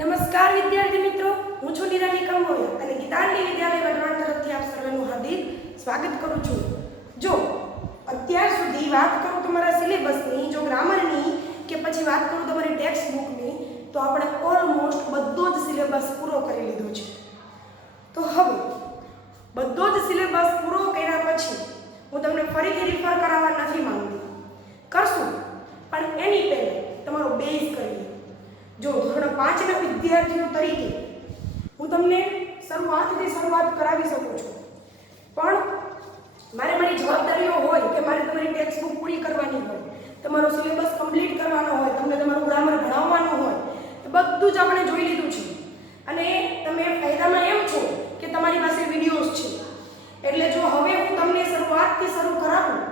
નમસ્કાર વિદ્યાર્થી મિત્રો, હું છું નિરાલી કંબોયા અને ગીતાંજલિ વિદ્યાલય વઢવાણ તરફથી આપ સર્વેનું હાર્દિક સ્વાગત કરું છું. જો અત્યાર સુધી વાત કરું તમારા સિલેબસની, જો ગ્રામરની કે પછી વાત કરું તમારી ટેક્સ્ટ બુકની, તો આપણે ઓલમોસ્ટ બધો જ સિલેબસ પૂરો કરી લીધો છે. તો હવે બધો જ સિલેબસ પૂરો કર્યા પછી હું તમને ફરીથી રિફર કરાવવા નથી માંગતી, કરશું પણ એની પહેલાં તમારો બેઝ કરીએ. જો ધોરણ 5 ના વિદ્યાર્થીઓ તરીકે હું તમને શરૂઆત કરાવી શકું છું, પણ મારી જવાબદારીઓ હોય કે મારે તમારી ટેક્સ્ટ બુક પૂરી કરવાની હોય, તમારો સિલેબસ કમ્પ્લીટ કરવાનો હોય, તમને તમારું ગ્રામર ભણાવવાનું હોય, તો બધું જ આપણે જોઈ લીધું છે. અને તમે ફાયદામાં એમ છો કે તમારી પાસે વિડીયોઝ છે, એટલે જો હવે હું તમને શરૂઆતથી શરૂ કરાવું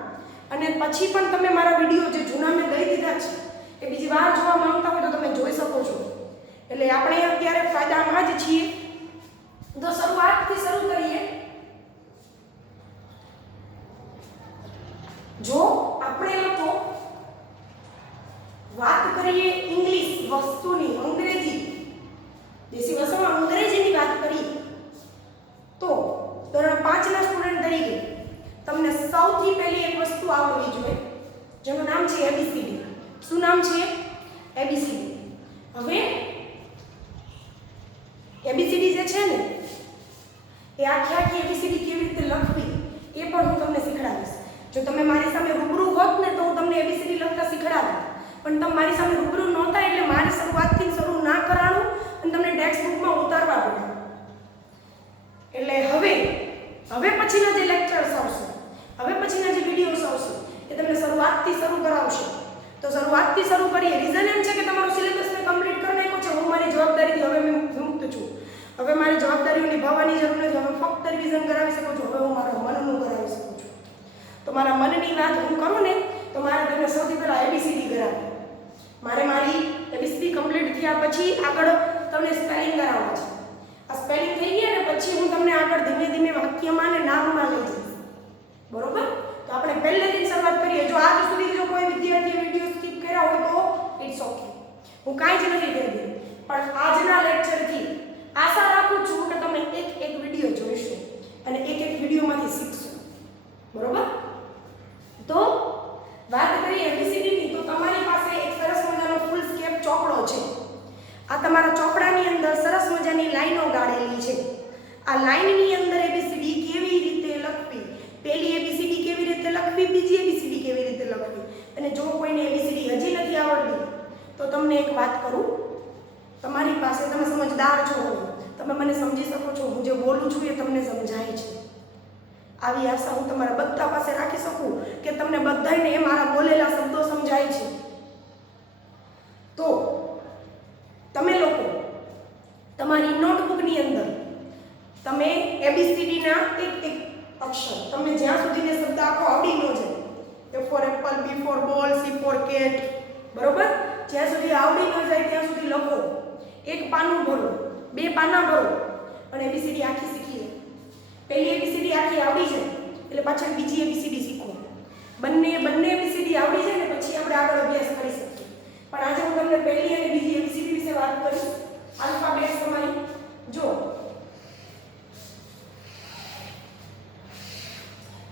અને પછી પણ તમે મારા વિડીયો જે જૂના મેં દઈ દીધા છે એ બીજી વાર જોવા માંગતા હોય તો તમે જોઈ શકો છો. એટલે આપણે અત્યારે ફાયદામાં જ છીએ. તો શરૂઆતથી શરૂ કરીએ. જો આપણે લોકો વાત કરીએ ઇંગ્લિશ વસ્તુની, અંગ્રેજી દેશી ભાષામાં અંગ્રેજીની વાત કરીએ તો ધોરણ 5 ના સ્ટુડન્ટ તરીકે તમને સૌથી પહેલી એક વસ્તુ આવડવી જોઈએ જેનું નામ છે એબીસીડી. શું નામ છે? એબીસીડી. હવે એબીસીડી જે છે ને એ આખી એબીસીડી કેવી રીતે લખવી એ પણ હું તમને શીખડાવીશ. જો તમે મારી સામે રૂબરૂ હોત ને તો હું તમને એબીસીડી લખતા શીખડાવત, પણ તમે મારી સામે રૂબરૂ નહોતા એટલે મારે શરૂઆતથી શરૂ ના કરાણું અને તમને ટેક્સ્ટ બુકમાં ઉતારવા પડ્યું. એટલે હવે પછીના જે લેક્ચર્સ આવશે, હવે પછીના જે વિડીયોઝ આવશે એ તમને શરૂઆતથી શરૂ કરાવશે. તો શરૂઆતથી શરૂ કરીએ. રીઝન એમ છે કે તમારું સિલેબસ મેં કમ્પ્લીટ કરી નાખ્યું છે. હું મારી જવાબદારીથી હવે મેં મુક્ત છું. હવે મારી જવાબદારીઓ નિભાવવાની જરૂર નથી. હવે ફક્ત રિવિઝન કરાવી શકું છું. હવે હું મારા મનનું કરાવી શકું છું. તો મારા મનની વાત હું કરું ને તો મારે તમને સૌથી પહેલાં એબીસીડી કરાવવી. મારી એબીસીડી કમ્પ્લીટ થયા પછી આગળ તમને સ્પેલિંગ કરાવવા છે. આ સ્પેલિંગ થઈ ગયા ને પછી હું તમને આગળ ધીમે ધીમે વાક્યમાં અને નામમાં લઈ જઈશ. બરોબર? તો આપણે પહેલેથી શરૂઆત કરીએ. જો આજ સુધી જો કોઈ વિદ્યાર્થીએ વિડીયો સ્કીપ કર્યા હોય તો ઇટ્સ ઓકે, હું કાંઈ જ નથી કરી. પણ આજના લેક્ચરથી આશા રાખું છું કે તમે એક વિડીયો જોઈશો અને એક વિડીયોમાંથી શીખશો. બરોબર? તો વાત કરીએ એબીસીડીની તો તમારી પાસે એક સરસ મજાનો ફૂલ સ્કેપ ચોપડો છે. આ તમારા ચોપડાની અંદર સરસ મજાની લાઈનો ગાળેલી છે. આ લાઈનની અંદર એબીસીડી કેવી રીતે લખવી, પહેલી એબીસીડી કેવી રીતે લખવી, બીજી એબીસીડી કેવી રીતે લખવી. અને જો કોઈને એબીસીડી હજી નથી આવડતી તો તમને એક વાત કરું, તમારી પાસે, તમે સમજદાર છો, તમે મને સમજી શકો છો, હું જે બોલું છું એ તમને સમજાય છે. આવી આશા હું તમારા બધા પાસે રાખી શકું કે તમને બધાને મારા બોલેલા શબ્દો સમજાય છે. તો તમે લોકો તમારી નોટબુકની અંદર તમે એબીસીડીના એક અક્ષર તમે જ્યાં સુધીને શબ્દ આખો આવડી ન જાય, એ ફોર એપલ, બી ફોર બોલ, સી ફોર કેટ, બરોબર, જ્યાં સુધી આવડી ન જાય ત્યાં સુધી લખો. એક પાનું ભરો, 2 પાના ભરો અને એબીસીડી આખી શીખી લો. પહેલી એબીસીડી આખી આવડી જાય એટલે પાછળ બીજી એબીસીડી શીખો. બંને એબીસીડી આવડી જાય ને પછી આપણે આગળ અભ્યાસ કરી શકીએ. પણ આજે હું તમને પહેલી અને બીજી એબીસીડી વિશે વાત કરીશ. આલ્ફાબેટ તમારી જો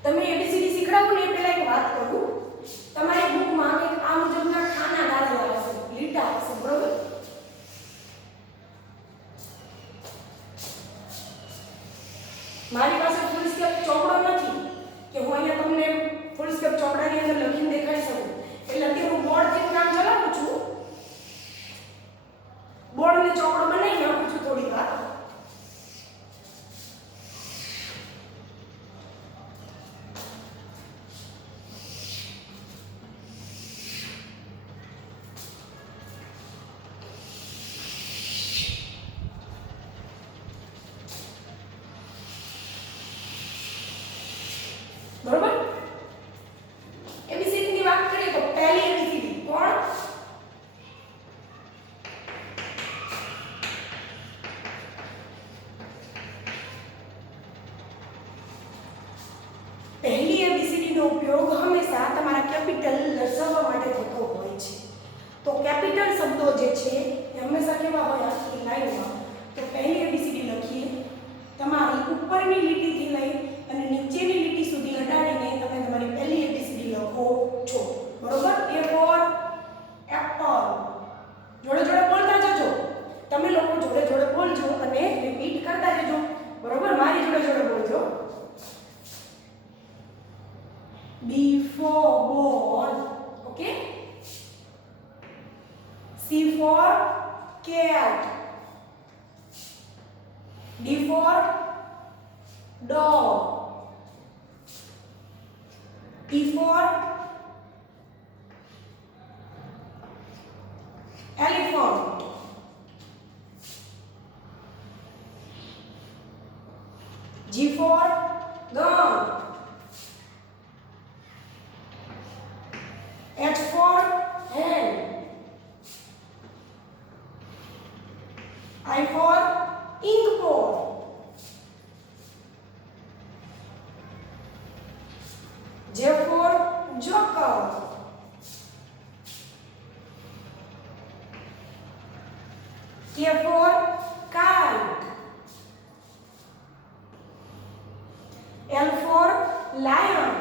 તમે એબીસીડી શીખડાવો ને એ પહેલા એક વાત કરું. તમારી બુકમાં એક આ મુજબના ખાના ગાળેલા હશે, લીટા હશે, બરોબર? મારી પાસે ફૂલ સ્કેપ ચોપડો નથી કે હું અહીંયા તમને ફૂલ સ્કેપ ચોપડાની અંદર લખીને દેખાડી શકું. એટલે અત્યારે હું બોર્ડથી કામ ચલાવું છું, બોર્ડને ચોપડો બનાવી નાખું છું થોડી વાર. cat. D for dog. E for elephant. G for gun. H for hen. I for ink pot. J for joker. K for kite. L for lion.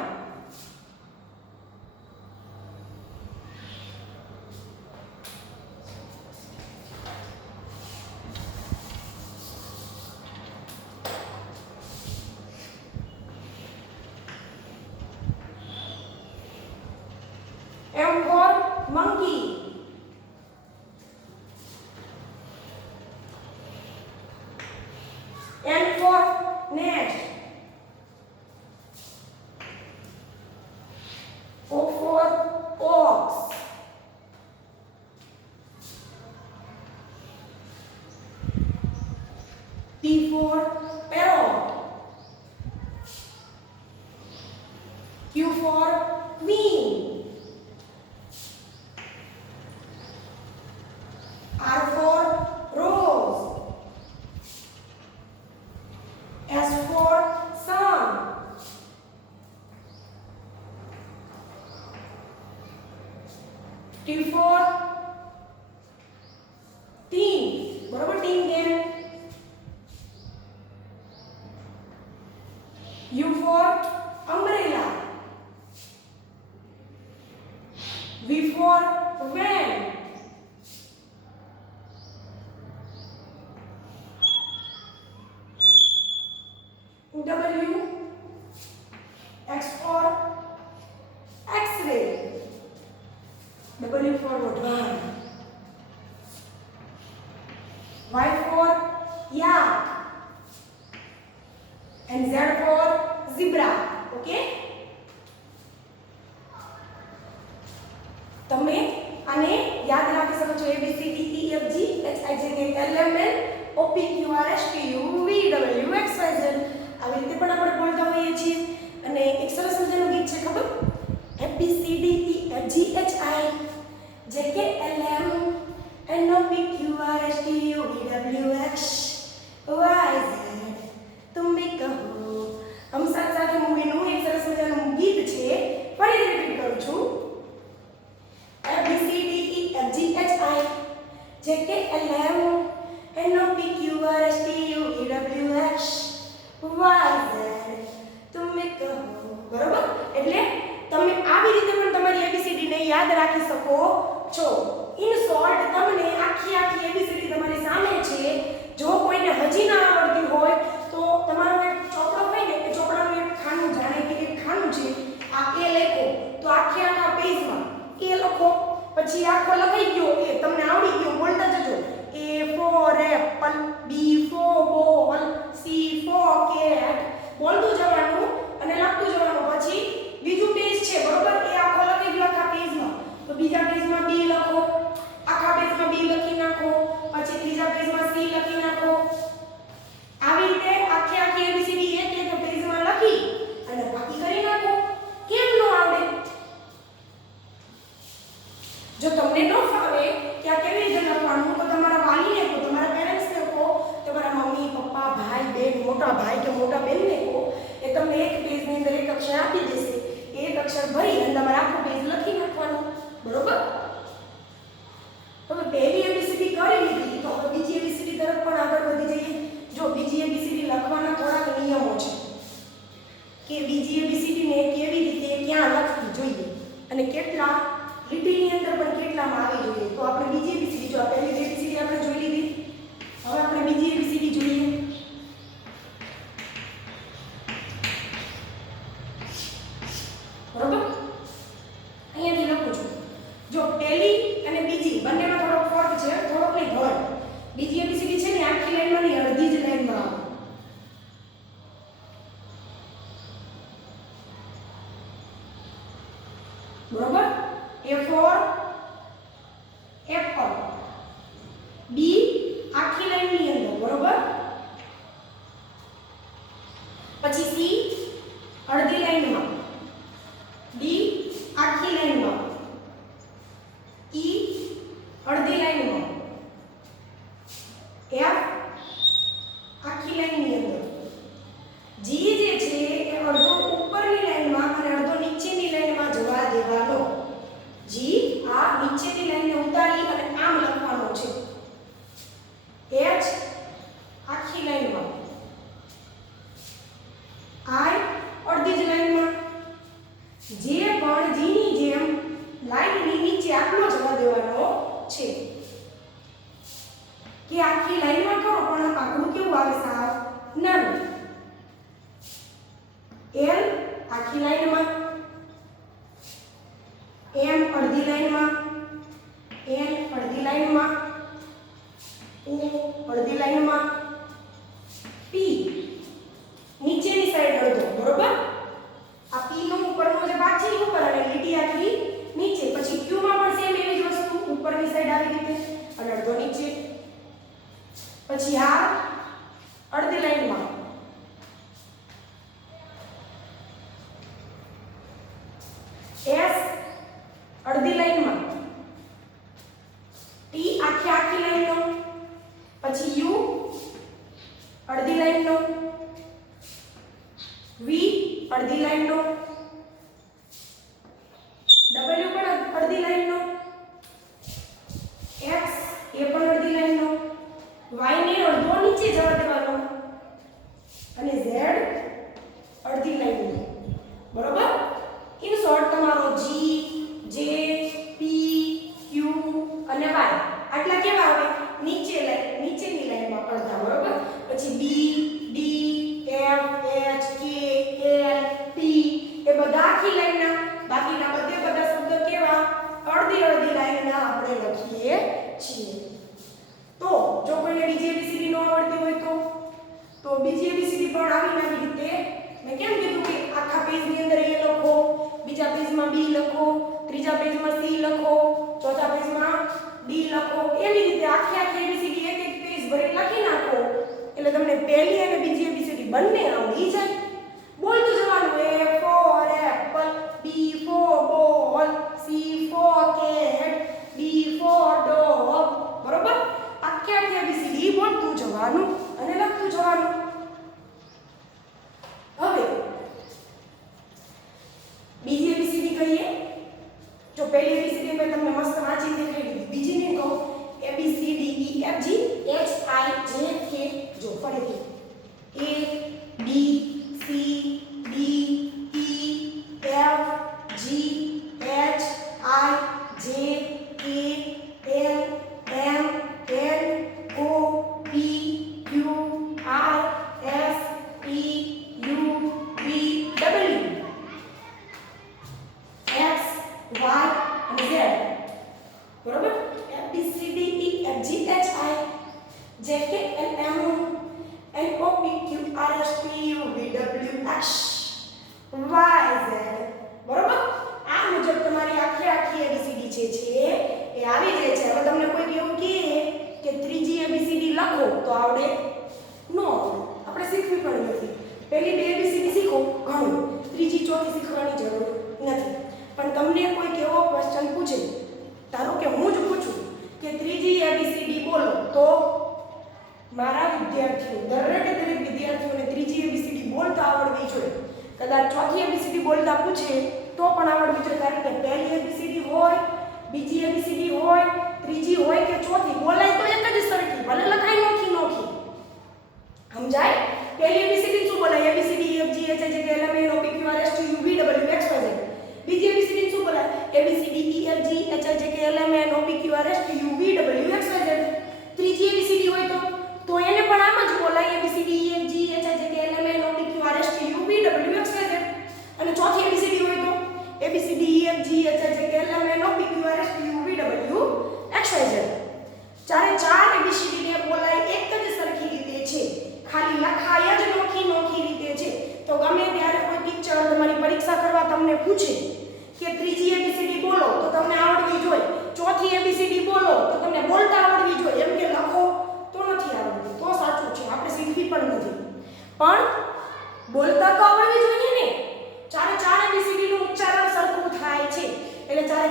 M for monkey. N for net. O for ox. P for parrot. Q for queen. R for rose. S for sun. T for team. बरोबर team game. U for umbrella. V for van. W X for X-ray. W for wadwan. Y for yak. And Z for zebra. Okay? તમે આને યાદ રાખી શકો છો A B C D E F G H I J K L M N O P Q R S T U V W X Y Z આવી રીતે પણ આપણે બોલતા હોઈએ છીએ. અને એક સરસ મજાનું ગીત છે ખબર A B C D E F G H I J K L M N O P Q R S T U V W X Y Z तुम भी कहो हम साथ साथ મૂવીનું એક સરસ મજાનું ગીત છે. ફરી રિપીટ કરું છું. A B C D E F G H I J K L M N O P Q R S T U V W X Y Z તમે કહો. બરોબર? એટલે તમે આવી રીતે પણ તમારી ABCD ને યાદ રાખી શકો છો. ઇન શોર્ટ તમને આખી ABCD તમારી સામે છે. જો કોઈને હજી ના આવડતી હોય તો તમારો એક ચોપડો હોય ને એ ચોપડાનું એક ખાનું જાણે કે એક ખાનું છે આ એ લખો તો આખા પેજમાં એ લખો. પછી આખો લખાઈ ગયો એ તમને આવડી ગયો બોલતા જજો. A for apple, B for ball, C for cat બોલતું જવાનું અને લખતું જવાનું. પછી બીજું પેજ છે બરોબર એ આખો લખી ગયો આખા પેજમાં તો બીજા પેજમાં B લખો. આખા પેજમાં B લખી નાખો. પછી ત્રીજા પેજમાં C લખી નાખો. આવી રીતે આખી ABCD એક પેજમાં લખી અને બાકી કરી નાખો. કેમ ન આવડે? જો તમને ન ફાવે કે આ કેવી રીતે લખવાનું તો તમારા વાલીને કહો, તમારા પેરેન્ટ્સને કહો, તમારા મમ્મી પપ્પા ભાઈ બેન મોટા ભાઈ કે મોટા બેનને કહો. એ તમને એક પેજની અંદર એક અક્ષર આપી દેશે. એક અક્ષર ભરી અને તમારે આખું પેજ લખી નાખવાનું. બરોબર? હવે પહેલી ABCD કરી લીધી તો હવે બીજી ABCD તરફ પણ આગળ વધી જઈએ. જો બીજી ABCD લખવાના થોડાક નિયમો છે કે બીજી ABCD ને કેવી રીતે ક્યાં લખવી જોઈએ અને કેટલા લીટીની અંદર પણ કેટલામાં આવી જોઈએ. તો આપણે બીજી ABCD જો આ પહેલી ABCD આપણે જોઈ લીધી. હવે આપણે બીજી ABCD જોઈએ. બરોબર? A for apple. B આખી લાઈનની અંદર, બરોબર? પછી C અડધી લાઈનમાં, D આખી લાઈનમાં, E અડધી લાઈનમાં, F આખી લાઈનની અંદર, G જે છે એ અડધો ઉપરની લાઈનમાં અને અડધો નીચેની લાઈનમાં જવા દેવાનો. G આ નીચેની લાઈનને ઉતારી અને આમ લખવાનો છે. H આખી લાઈનમાં, I અડધી જ લાઈનમાં, J પણ G ની જેમ લાઈનની નીચે આટલો જવા દેવાનો છે. કે આખી લાઈનમાં કરો પણ આકડું કેવું આવે સાવ નાનું. L આખી લાઈનમાં, M અડધી લાઈનમાં, N અડધી લાઈનમાં, O અડધી લાઈનમાં, P નીચેની સાઈડ અડધો, બરોબર? આ P નો ઉપરનો જે ભાગ છે એ ઉપર અને લીટી આખી નીચે. પછી Q માં પણ સેમ એવી જ વસ્તુ, ઉપરની સાઈડ આવી રીતે અને અડધો નીચે. પછી R અડધી લાઈનમાં, S અડધી લાઈનમાં, T આખી લાઈનનો, પછી U અડધી લાઈનનો, V અડધી લાઈનનો, W પણ અડધી લાઈનનો, X એ પણ અડધી લાઈનનો, Y ને અડધો નીચે જવા દેવાનો અને Z અડધી લાઈનનો, બરોબર? ઇન શોર્ટ તમારો G, J, P, Q અને Y આટલા કેવા આવે? નીચેની લાઈનમાં અડધા, બરોબર? પછી B, D, F, H, K, L, T એ બધા આખી લાઈનના. બાકીના બધા શબ્દ કેવા? અડધી લાઈનના આપણે લખીએ છીએ. તો જો કોઈને બીજી ABCD ન આવડતી હોય તો બીજી ABCD પણ આવી રીતે મેં કેમ કીધું કે આખા પેજની અંદર A લખો, બીજા પેજમાં B લખો, ત્રીજા પેજમાં C લખો, ચોથા પેજમાં D લખો. એવી રીતે આખી ABCD એક પેજ ભરી લખી નાખો એટલે તમને પહેલી અને બીજી ABCD બંને આવડી જાય. બોલતું જવાનું. A for apple, B for ball, C for cat, D for dog, બરોબર? આખી ABCD બોલતું જવાનું અને લખતું જવાનું. હવે બીજી ABCD કહીએ. જો પહેલી ABCD મેં તમને મસ્ત વાંચી દેખાડી દીધી. બીજી ને કહો A B C D E F G H I J K. જો ફરીથી A B C D E F G H I J K L M N O P Q R S T U V W X Y અને Z, બરોબર? A B C D E F G H I J K L M N O P Q R S T U V W X Y Z, બરોબર? આ મુજબ તમારી આખી ABCD છે એ આવી જાય છે. હવે તમને કોઈ એવું કહે કે ત્રીજી ABCD લખો તો આવડે? ન આવડે. આપણે શીખવી પણ નથી. પહેલી બે ABCD શીખો ઘણું, ત્રીજી ચોથી શીખવાની જરૂર નથી. પણ તમને કોઈ એવો ક્વેશ્ચન પૂછે, ધારો કે હું જ પૂછું કે ત્રીજી ABCD બોલો, તો મારા વિદ્યાર્થીઓ દરેક વિદ્યાર્થીઓને ત્રીજી ABCD બોલતા આવડવી જોઈએ. કદાચ ચોથી ABCD બોલતા પૂછે તો પણ આવડવી જોઈએ, કારણ કે પહેલી ABCD હોય, બીજી ABCD હોય, ત્રીજી હોય કે ચોથી, બોલાય તો એક જ સરખી, ભલે લખાય નોખી. સમજાય? પહેલી ABCD શું બોલાય? ABCD E F G H I J K L M N O P Q R S T U V W X Y Z. બીજી ABCD શું બોલાય? ABCD E F G H I J K L M N O P Q R S T U V W X Y Z. ત્રીજી ABCD હોય તો એને પણ આમ જ બોલાય. ABCD E F G H I J K L M N O P Q R S T U V W X Y Z. અને ચોથી ABCD હોય તો ABCD E F G H I J K L M N O P Q R S T U V W X Y Z. ચારે ચાર ABCD ને બોલાય એક જ સરખી રીતે છે, ખાલી લખાય જ નોખી રીતે છે. તો ગમે ત્યારે કોઈ ટીચર તમારી પરીક્ષા કરવા તમને પૂછે કે ત્રીજી ABCD બોલો તો તમને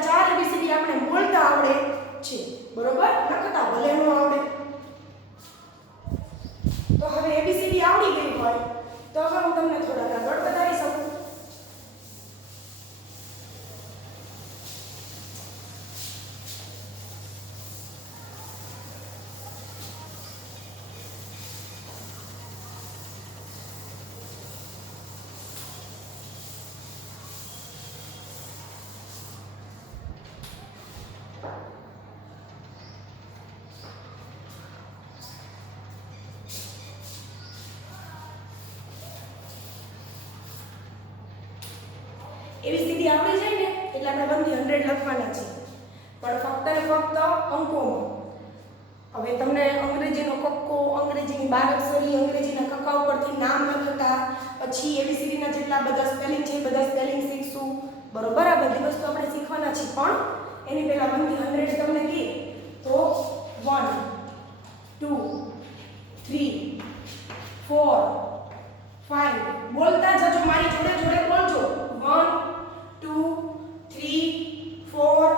ચાર એબીસીડી આપણે બોલતા આવડે છે, બરોબર, લખતા ભલે ન આવડે. તો હવે એબીસીડી આવડી ગઈ હોય તો હવે હું તમને થોડા આગળ બતાવી શકું. એબીસીડી આવડી જાય ને એટલે આપણે 1 થી 100 લખવાના છે, પણ ફક્ત ને ફક્ત અંકોમાં. હવે તમને અંગ્રેજીનો કક્કો, અંગ્રેજીની બારાક્ષરી, અંગ્રેજીના કક્કા ઉપરથી નામ લખતા, પછી એબીસીડી ના જેટલા બધા સ્પેલિંગ છે બધા સ્પેલિંગ શીખશું, બરોબર. આ બધી વસ્તુ આપણે શીખવાના છે, પણ એની પહેલા 1 થી 100 તમને કહે તો 1 2 3 4 5 બોલતા જજો, મારી જોડે જોડે બોલજો. 1 2 3 4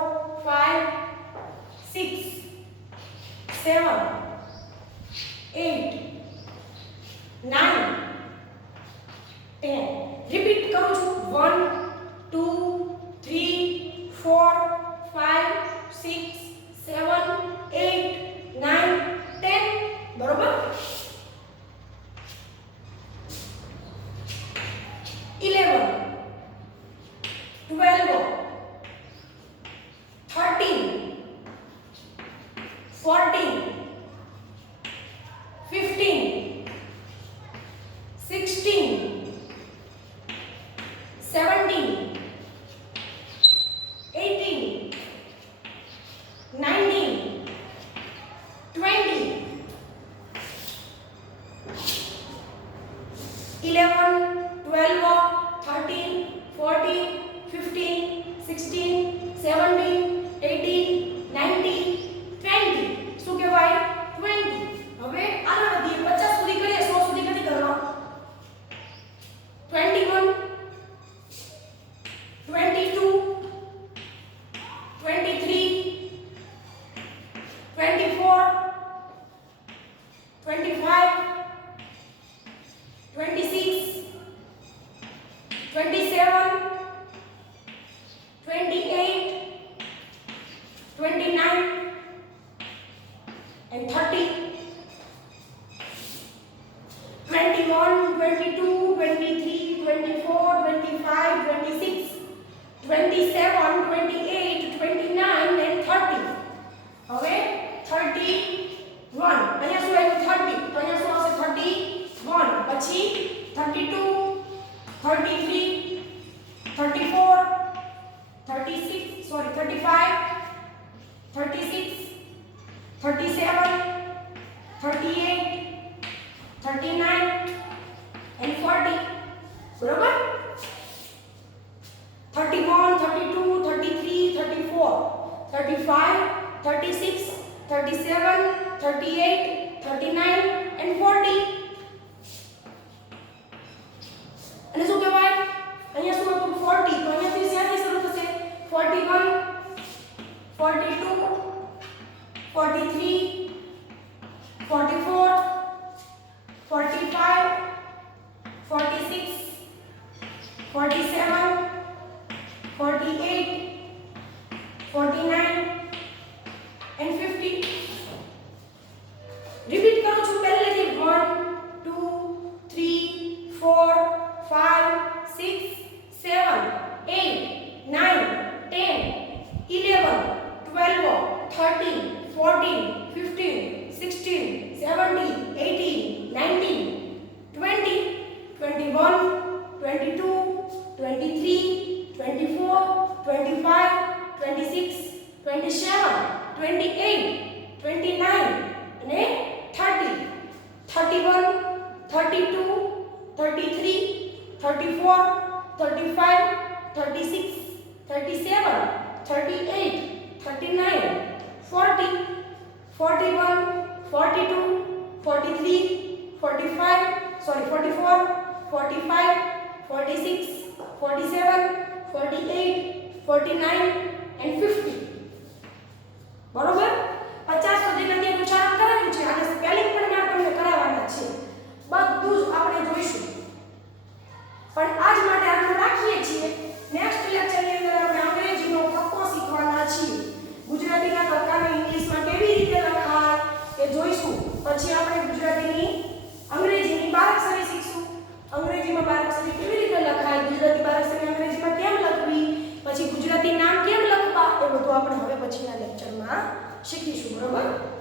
5 6 7 8 9 10. રિપીટ કરું છું. 1 2 3 4 5 6 7 8 9 10, બરોબર. 11 12 13 14 15 16 17 18 19 20 11 12 13 14 15 16 17 18 19 20. શું કહેવાય? 20. હવે આગળ વધીએ, 50 સુધી કરીએ, 100 સુધી નથી કરવાનો. 21 22 23 24 25 26 27 28 29 and 30. 21 22 23 24 25 26 27 28 29 and 30. હવે 31. અહીંયા શું આવ્યું? 30. તો અહીંયા શું આવશે? 31. પછી 32 33 34 36 sorry 35 36 37 38 39 and 40, બરોબર. 31 32 33 34 35 36 37 38 39 and 40. અને શું કહેવાય? અહીંયા શું હતું? 40. તો અહીંયાથી ક્યાંથી શરૂ થશે? 41 42 43 44 45 46 47 48 49 and 50. રિપીટ કરું છું પહેલેથી. 1 2 3 4 5 6 7 8 9 10 11 12 13 14 15 16 17 18 19 20 21 22 23 24 25 26 27 28 29 અને 30. 31 32 33 34 35 36 37 38 39 40 41 42 43 45 44 45 46 47 48 49 and 50. પછી આપણે ગુજરાતીની અંગ્રેજીની બારાક્ષરી શીખશું. અંગ્રેજીમાં બારાક્ષરી કેવી રીતે લખાય, ગુજરાતી બારાક્ષરી અંગ્રેજીમાં કેમ લખવી, પછી ગુજરાતી નામ કેમ લખવા, એ બધું આપણે હવે પછીના લેક્ચરમાં શીખીશું. બરોબર.